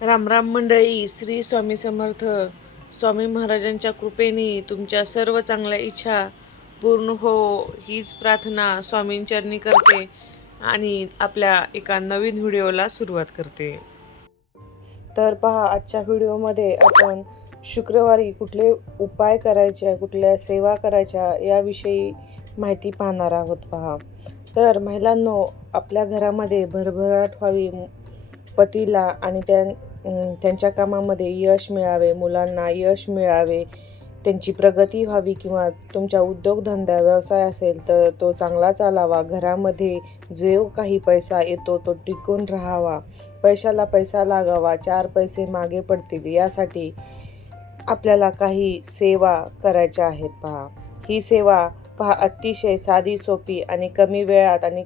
रामराम मंडळी श्री स्वामी समर्थ स्वामी महाराजांच्या कृपेने तुमच्या सर्व चांगल्या इच्छा पूर्ण हो हीच प्रार्थना स्वामींचरणी करते आणि आपल्या एका नवीन व्हिडिओला सुरुवात करते. तर पहा आजच्या व्हिडिओमध्ये आपण शुक्रवारी कुठले उपाय करायचे कुठल्या सेवा करायच्या याविषयी माहिती पाहणार आहोत पहा. तर महिलांनो आपल्या घरामध्ये भरभराट व्हावी पतीला आणि त्या त्यांच्या कामामध्ये यश मिळावे मुलांना यश मिळावे त्यांची प्रगती व्हावी किंवा तुमच्या उद्योगधंदा व्यवसाय असेल तर तो चांगला चालावा. घरामध्ये जो काही पैसा येतो तो टिकून राहावा. पैशाला पैसा लागावा चार पैसे मागे पडतील. यासाठी आपल्याला काही सेवा करायच्या आहेत पहा. ही सेवा पहा अतिशय साधी सोपी आणि कमी वेळात आणि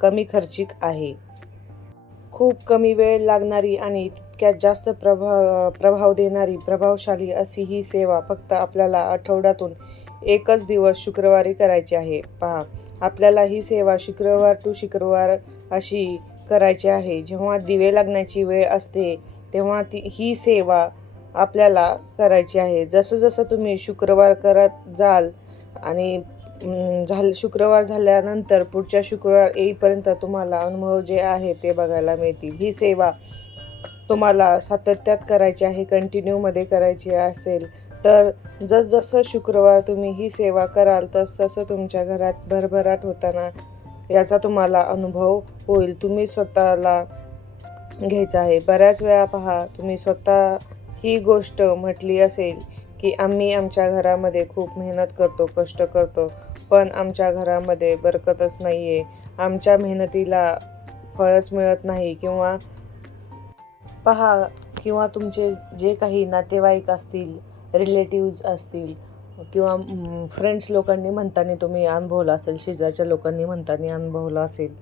कमी खर्चिक आहे. खूप कमी वेळ लागणारी आणि तितक्यात जास्त प्रभाव प्रभाव देणारी प्रभावशाली अशी ही सेवा फक्त आपल्याला आठवड्यातून एकच दिवस शुक्रवारी करायची आहे. पहा आपल्याला ही सेवा शुक्रवार टू शुक्रवार अशी करायची आहे. जेव्हा दिवे लागण्याची वेळ असते तेव्हा ती ही सेवा आपल्याला करायची आहे. जसं जसं तुम्ही शुक्रवार करत जाल आणि झाल शुक्रवार झाल्यानंतर पुढच्या शुक्रवार येईपर्यंत तुम्हाला अनुभव जे आहे ते बघायला मिळतील. ही सेवा तुम्हाला सातत्यात करायची आहे कंटिन्यूमध्ये करायची असेल तर जसजसं शुक्रवार तुम्ही ही सेवा कराल तसतसं तुमच्या घरात भरभराट होताना याचा तुम्हाला अनुभव होईल. तुम्ही स्वतःला घ्यायचा आहे. बऱ्याच वेळा पहा तुम्ही स्वतः ही गोष्ट म्हटली असेल की आम्ही आमच्या घरामध्ये खूप मेहनत करतो कष्ट करतो. पण आमच्या घरामध्ये बरकतच नाही आहे आमच्या मेहनतीला फळच मिळत नाही किंवा पहा किंवा तुमचे जे काही नातेवाईक असतील रिलेटिव्ज असतील किंवा फ्रेंड्स लोकांनी म्हणताना तुम्ही अनुभवलं असेल शेजारच्या लोकांनी म्हणताना अनुभवलं असेल.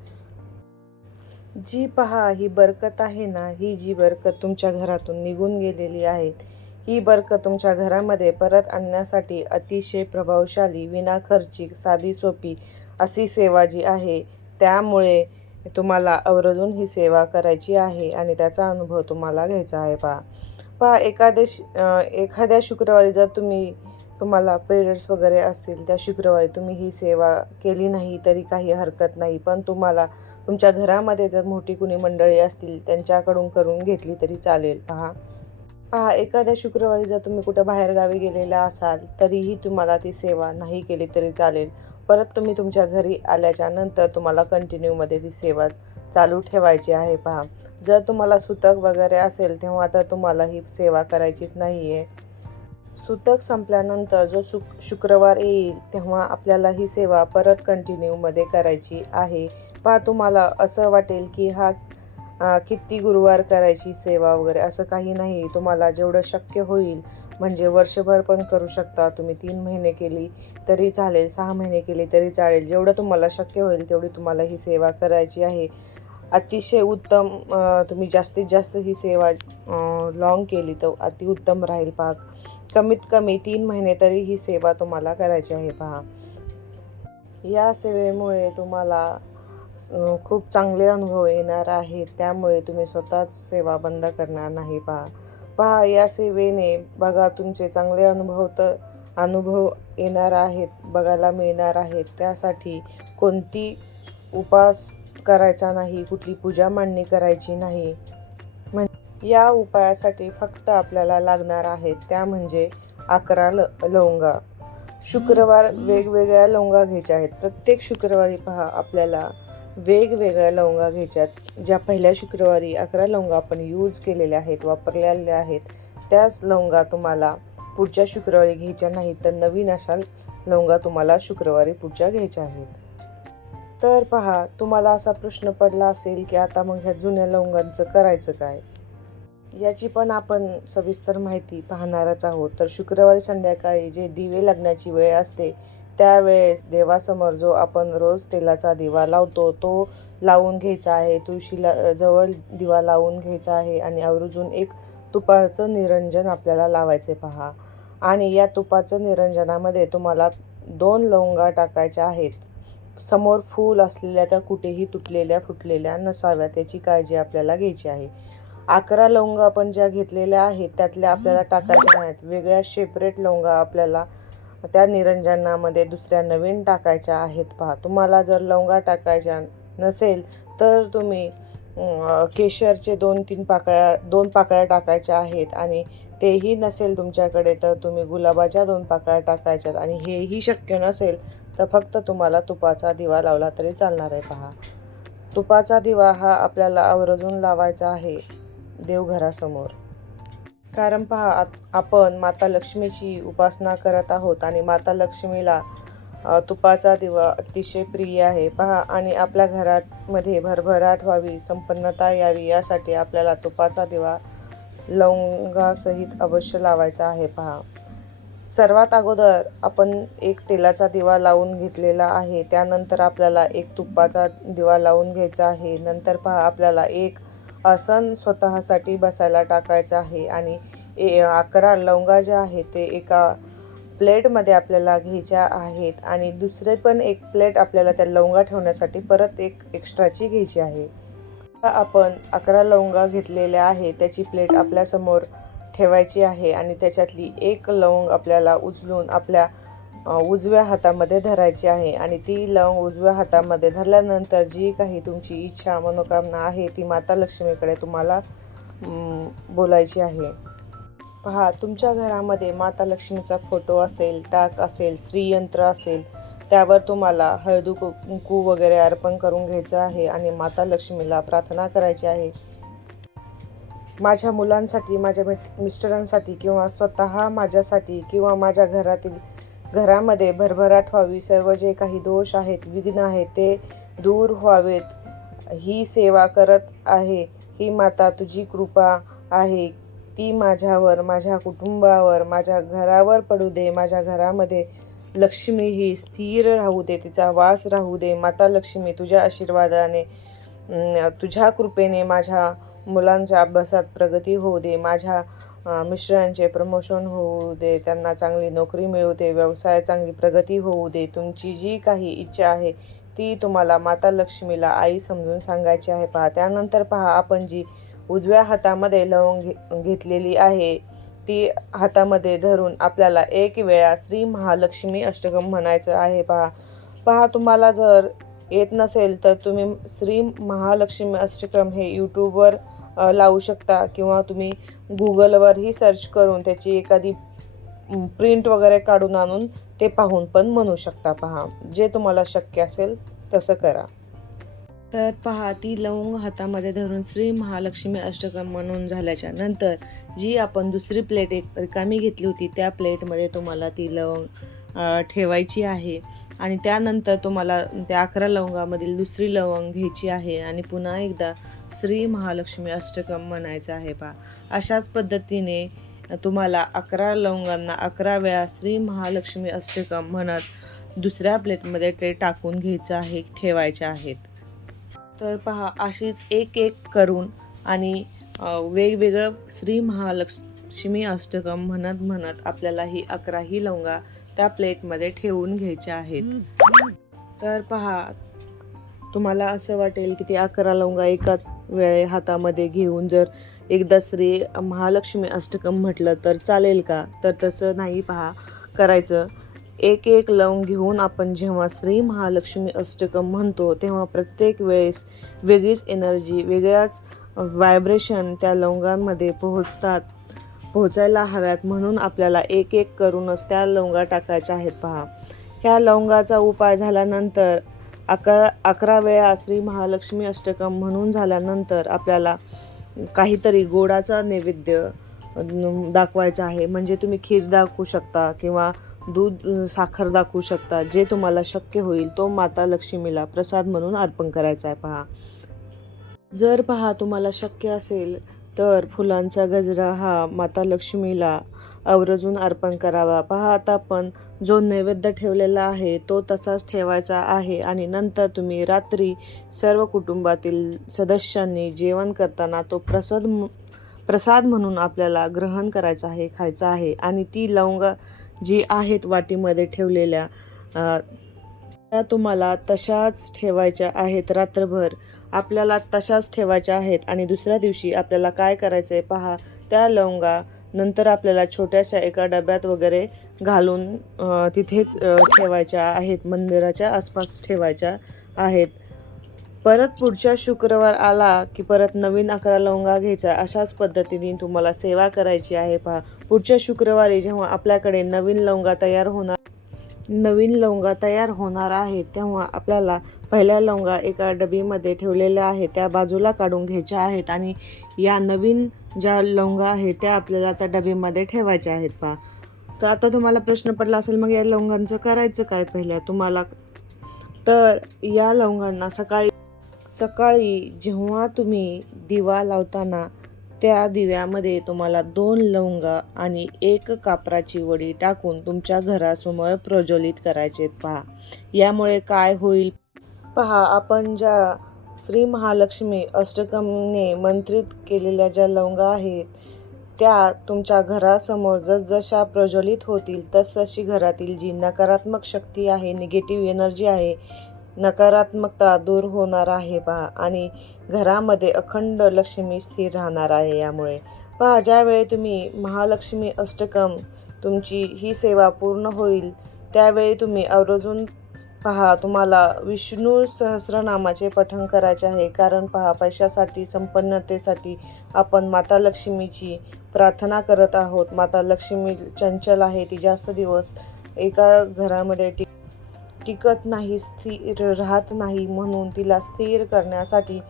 जी पहा ही बरकत आहे ना ही जी बरकत तुमच्या घरातून निघून गेलेली आहे ही बर्क तुमच्या घरामध्ये परत आणण्यासाठी अतिशय प्रभावशाली विनाखर्चिक साधी सोपी अशी सेवा जी आहे त्यामुळे तुम्हाला आवर्जून ही सेवा करायची आहे आणि त्याचा अनुभव तुम्हाला घ्यायचा आहे. पहा. पहा एकादश एखाद्या शुक्रवारी जर तुम्ही तुम्हाला पिरियड्स वगैरे असतील त्या शुक्रवारी तुम्ही ही सेवा केली नाही तरी काही हरकत नाही. पण तुम्हाला तुमच्या घरामध्ये जर मोठी कुणी मंडळी असतील त्यांच्याकडून करून घेतली तरी चालेल. पहा. पहा एखाद्या शुक्रवारी जर तुम्ही कुठं बाहेरगावी गेलेला असाल तरीही तुम्हाला ती सेवा नाही केली तरी चालेल. परत तुम्ही तुमच्या घरी आल्याच्यानंतर तुम्हाला कंटिन्यूमध्ये ती सेवा चालू ठेवायची आहे पहा. जर तुम्हाला सुतक वगैरे असेल तेव्हा तर तुम्हाला ही सेवा करायचीच नाही आहे सुतक संपल्यानंतर जो शुक शुक्रवार येईल तेव्हा आपल्याला ही सेवा परत कंटिन्यूमध्ये करायची आहे. पहा तुम्हाला असं वाटेल की हा किती गुरुवार करायची सेवा वगैरे असं काही नाही. तुम्हाला जेवढं शक्य होईल म्हणजे वर्षभर पण करू शकता. तुम्ही तीन महिने केली तरी चालेल सहा महिने केली तरी चालेल. जेवढं तुम्हाला शक्य होईल तेवढी तुम्हाला ही सेवा करायची आहे. अतिशय उत्तम तुम्ही जास्तीत जास्त ही सेवा लॉंग केली तर अतिउत्तम राहील पहा कमीत कमी तीन महिने तरी ही सेवा तुम्हाला करायची आहे पहा. या सेवेमुळे तुम्हाला खूप चांगले अनुभव येणार आहेत. त्यामुळे तुम्ही स्वतःच सेवा बंद करणार नाही पहा पहा या सेवेने बघा तुमचे चांगले अनुभव तर अनुभव येणार आहेत बघायला मिळणार आहेत. त्यासाठी कोणती उपास करायचा नाही कुठली पूजा मांडणी करायची नाही. म्हण या उपायासाठी फक्त आपल्याला लागणार आहेत. त्या म्हणजे अकरा ल लवंगा. शुक्रवार वेगवेगळ्या लवंगा घ्यायच्या आहेत. प्रत्येक शुक्रवारी पहा आपल्याला वेगवेगळ्या लवंगा घ्यायच्यात. ज्या पहिल्या शुक्रवारी अकरा लवंगा आपण यूज केलेल्या आहेत वापरलेल्या आहेत त्याच लवंगा तुम्हाला पुढच्या शुक्रवारी घ्यायच्या नाहीत तर नवीन अशा लवंगा तुम्हाला शुक्रवारी पुढच्या घ्यायच्या आहेत. तर पहा तुम्हाला असा प्रश्न पडला असेल की आता मग ह्या जुन्या लवंगांचं करायचं काय? याची पण आपण सविस्तर माहिती पाहणारच आहोत. तर शुक्रवारी संध्याकाळी जे दिवे लागण्याची वेळ असते त्यावेळेस देवासमोर जो आपण रोज तेलाचा दिवा लावतो तो लावून घ्यायचा आहे. तुळशीला जवळ दिवा लावून घ्यायचा आहे आणि आवर्जून एक तुपाचं निरंजन आपल्याला लावायचे पहा. आणि या तुपाचं निरंजनामध्ये तुम्हाला दोन लवंगा टाकायच्या आहेत. समोर फूल असलेल्या त्या कुठेही तुटलेल्या फुटलेल्या नसाव्या त्याची काळजी आपल्याला घ्यायची आहे. अकरा लवंगा आपण ज्या घेतलेल्या आहेत त्यातल्या आपल्याला टाकायच्या नाहीत वेगळ्या सेपरेट लवंगा आपल्याला त्या निरंजनामध्ये दुसऱ्या नवीन टाकायच्या आहेत पहा. तुम्हाला जर लवंगा टाकायच्या नसेल तर तुम्ही केशरचे दोन तीन पाकळ्या दोन पाकळ्या टाकायच्या आहेत आणि तेही नसेल तुमच्याकडे तर तुम्ही गुलाबाच्या दोन पाकळ्या टाकायच्यात आणि हेही शक्य नसेल तर फक्त तुम्हाला तुपाचा दिवा लावला तरी चालणार आहे पहा. तुपाचा दिवा हा आपल्याला आवर्जून लावायचा आहे देवघरासमोर. कारण पहा आपण माता लक्ष्मीची उपासना करत आहोत आणि माता लक्ष्मीला तुपाचा दिवा अतिशय प्रिय आहे. पहा आणि आपल्या घरात मध्ये भरभराट व्हावी संपन्नता यावी यासाठी आपल्याला तुपाचा दिवा लवंगासहित अवश्य लावायचा आहे पहा. सर्वात अगोदर आपण एक तेलाचा दिवा लावून घेतलेला आहे. त्यानंतर आपल्याला एक तुपाचा दिवा लावून घ्यायचा आहे. नंतर पहा आपल्याला एक आसन स्वतःसाठी बसायला टाकायचं आहे आणि ए अकरा लवंगा ज्या आहेत ते एका प्लेटमध्ये आपल्याला घ्यायच्या आहेत आणि दुसरे पण एक प्लेट आपल्याला त्या लवंगा ठेवण्यासाठी परत एक एक्स्ट्राची घ्यायची आहे. आपण अकरा लवंगा घेतलेल्या आहे त्याची प्लेट आपल्यासमोर ठेवायची आहे आणि त्याच्यातली एक लवंग आपल्याला उचलून आपल्या उजव्या हातामध्ये धरायची आहे आणि ती लवंग उजव्या हातामध्ये धरल्यानंतर जी काही तुमची इच्छा मनोकामना आहे ती माता लक्ष्मीकडे तुम्हाला बोलायची आहे. पहा तुमच्या घरामध्ये माता लक्ष्मीचा फोटो असेल टाक असेल श्रीयंत्र असेल त्यावर तुम्हाला हळदू कुंकू वगैरे अर्पण करून घ्यायचं आहे आणि माता लक्ष्मीला प्रार्थना करायची आहे. माझ्या मुलांसाठी माझ्या मिस्टरांसाठी किंवा स्वतः माझ्यासाठी किंवा माझ्या घरातील घरामध्ये भरभराट व्हावी. सर्व जे काही दोष आहेत विघ्न आहेत ते दूर व्हावेत. ही सेवा करत आहे. ही माता तुझी कृपा आहे. ती माझ्यावर माझ्या कुटुंबावर माझ्या घरावर पडू दे. माझ्या घरामध्ये लक्ष्मी ही स्थिर राहू दे तिचा वास राहू दे. माता लक्ष्मी तुझ्या आशीर्वादाने तुझ्या कृपेने माझ्या मुलांच्या अभ्यासात प्रगती होऊ दे. माझ्या मिस्टरांचे प्रमोशन होऊ दे त्यांना चांगली नोकरी मिळू दे व्यवसायात चांगली प्रगती होऊ दे तुमची जी काही इच्छा आहे ती तुम्हाला माता लक्ष्मीला आई समजून सांगायची आहे. पहा त्यानंतर पहा आपण जी उजव्या हातामध्ये लवंग घे घेतलेली आहे ती हातामध्ये धरून आपल्याला एक वेळा श्री महालक्ष्मी अष्टकम म्हणायचं आहे. पहा पहा तुम्हाला जर येत नसेल तर तुम्ही श्री महालक्ष्मी अष्टकम हे यूट्यूबवर लावू शकता किंवा तुम्ही गुगलवरही सर्च करून त्याची एखादी प्रिंट वगैरे काढून आणून ते पाहून पण म्हणू शकता पहा. जे तुम्हाला शक्य असेल तसं करा. तर पहा ती लवंग हातामध्ये धरून श्री महालक्ष्मी अष्टकम म्हणून झाल्याच्यानंतर जी आपण दुसरी प्लेट एक रिकामी घेतली होती त्या प्लेटमध्ये तुम्हाला ती लवंग ठेवायची आहे. आणि त्यानंतर तुम्हाला त्या अकरा लवंगामधील दुसरी लवंग घ्यायची आहे आणि पुन्हा एकदा श्री महालक्ष्मी अष्टकम म्हणायचं आहे पहा. अशाच पद्धतीने तुम्हाला अकरा लवंगांना अकरा वेळा श्री महालक्ष्मी अष्टकम म्हणत दुसऱ्या प्लेटमध्ये ते टाकून घ्यायचं आहे ठेवायचे आहेत. तर पहा अशीच एक एक करून आणि वेगवेगळं श्री महालक्ष्मी अष्टकम म्हणत म्हणत आपल्याला ही अकराही लवंगा त्या प्लेटमध्ये ठेवून घ्यायच्या आहेत. तर पहा तुम्हाला असं वाटेल की ते अकरा लवंगा एकाच वेळे हातामध्ये घेऊन जर एकदा श्री महालक्ष्मी अष्टकम म्हटलं तर चालेल का? तर तसं नाही पहा करायचं. एक एक लवंग घेऊन आपण जेव्हा श्री महालक्ष्मी अष्टकम म्हणतो तेव्हा प्रत्येक वेळेस वेगळीच एनर्जी वेगळ्याच व्हायब्रेशन त्या लवंगांमध्ये पोहोचतात. पोहोचायला हव्यात म्हणून आपल्याला एक एक करूनच त्या लवंगा टाकायच्या आहेत पहा. ह्या लवंगाचा उपाय झाल्यानंतर अकरा अकरा वेळा श्री महालक्ष्मी अष्टकम म्हणून झाल्यानंतर आपल्याला काहीतरी गोडाचा नैवेद्य दाखवायचा आहे. म्हणजे तुम्ही खीर दाखवू शकता किंवा दूध साखर दाखवू शकता. जे तुम्हाला शक्य होईल तो माता लक्ष्मीला प्रसाद म्हणून अर्पण करायचा आहे पहा. जर पहा तुम्हाला शक्य असेल तर फुलांचा गजरा हा माता लक्ष्मीला आवर्जून अर्पण करावा. पहा आता आपण जो नैवेद्य ठेवलेला आहे तो तसाच ठेवायचा आहे आणि नंतर तुम्ही रात्री सर्व कुटुंबातील सदस्यांनी जेवण करताना तो प्रसाद प्रसाद म्हणून आपल्याला ग्रहण करायचा आहे खायचा आहे आणि ती लवंगा जी आहेत वाटीमध्ये ठेवलेल्या त्या तुम्हाला तशाच ठेवायच्या आहेत रात्रभर. आपल्याला तशाच ठेवायच्या आहेत आणि दुसऱ्या दिवशी आपल्याला काय करायचं आहे पहा. त्या लवंगा नंतर आपल्याला छोट्याशा एका डब्यात वगैरे घालून तिथेच ठेवायच्या आहेत. मंदिराच्या आसपास ठेवायच्या आहेत. परत पुढच्या शुक्रवार आला की परत नवीन अकरा लवंगा घ्यायचा अशाच पद्धतीने तुम्हाला सेवा करायची आहे पहा. पुढच्या शुक्रवारी जेव्हा आपल्याकडे नवीन लवंगा तयार होणार नवीन लवंगा तयार होणार आहेत तेव्हा आपल्याला पहिल्या लवंगा एका डबीमध्ये ठेवलेल्या आहेत त्या बाजूला काढून घ्यायच्या आहेत आणि या नवीन ज्या लवंगा आहेत त्या आपल्याला त्या डबीमध्ये ठेवायच्या आहेत. पहा. तर आता तुम्हाला प्रश्न पडला असेल मग या लवंगांचं करायचं काय पहिल्या? तुम्हाला तर या लवंगांना सकाळी सकाळी जेव्हा तुम्ही दिवा लावताना त्या दिव्यामध्ये तुम्हाला दोन लवंगा आणि एक कापराची वडी टाकून तुमच्या घरासमोर प्रज्वलित करायचे पहा यामुळे काय होईल? पहा आपण ज्या श्री महालक्ष्मी अष्टकमने मंत्रित केलेल्या ज्या लवंगा आहेत त्या तुमच्या घरासमोर जसजशा प्रज्वलित होतील तसतशी घरातील जी नकारात्मक शक्ती आहे निगेटिव्ह एनर्जी आहे नकारात्मकता दूर होणार आहे पहा. आणि घरामध्ये अखंड लक्ष्मी स्थिर राहणार आहे यामुळे. पहा ज्यावेळी तुम्ही महालक्ष्मी अष्टकम तुमची ही सेवा पूर्ण होईल त्यावेळी तुम्ही आवर्जून पहा तुम्हाला विष्णू सहस्रनामाचे पठण करायचे आहे. कारण पहा पैशासाठी संपन्नतेसाठी आपण माता लक्ष्मीची प्रार्थना करत आहोत. माता लक्ष्मी चंचल आहे ती जास्त दिवस एका घरामध्ये टिक टिकत नाही स्थिर राहत नाही म्हणून तिला स्थिर करण्यासाठी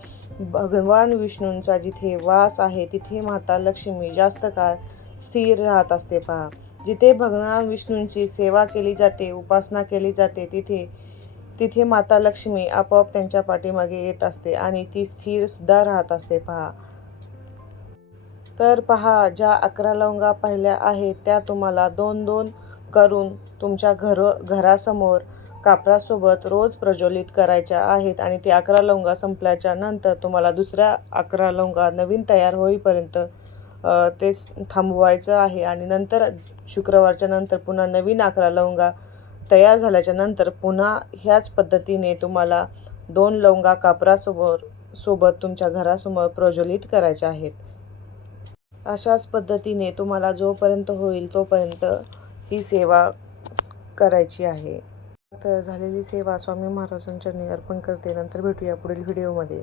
भगवान विष्णूंचा जिथे वास आहे तिथे माता लक्ष्मी जास्त काळ स्थिर राहत असते. पहा जिथे भगवान विष्णूंची सेवा केली जाते उपासना केली जाते तिथे तिथे माता लक्ष्मी आपोआप त्यांच्या पाठीमागे येत असते आणि ती स्थिर सुद्धा राहत असते. पहा. तर पहा ज्या अकरा लवंगा पहिल्या आहेत त्या तुम्हाला दोन दोन करून तुमच्या घर घरासमोर कापरासोबत रोज प्रज्वलित करायच्या आहेत आणि ते अकरा लवंगा संपल्याच्या नंतर तुम्हाला दुसऱ्या अकरा लवंगा नवीन तयार होईपर्यंत ते तेच थांबवायचं आहे. आणि नंतर शुक्रवारच्या नंतर पुन्हा नवीन अकरा लवंगा तयार झाल्याच्यानंतर पुन्हा ह्याच पद्धतीने तुम्हाला दोन लवंगा कापरासोबत सोबत तुमच्या घरासमोर प्रज्वलित करायच्या आहेत. अशाच पद्धतीने तुम्हाला जोपर्यंत होईल तोपर्यंत ही सेवा करायची आहे. तर झालेली सेवा स्वामी महाराजांच्या अर्पण करते. नंतर भेटूया पुढील व्हिडिओमध्ये.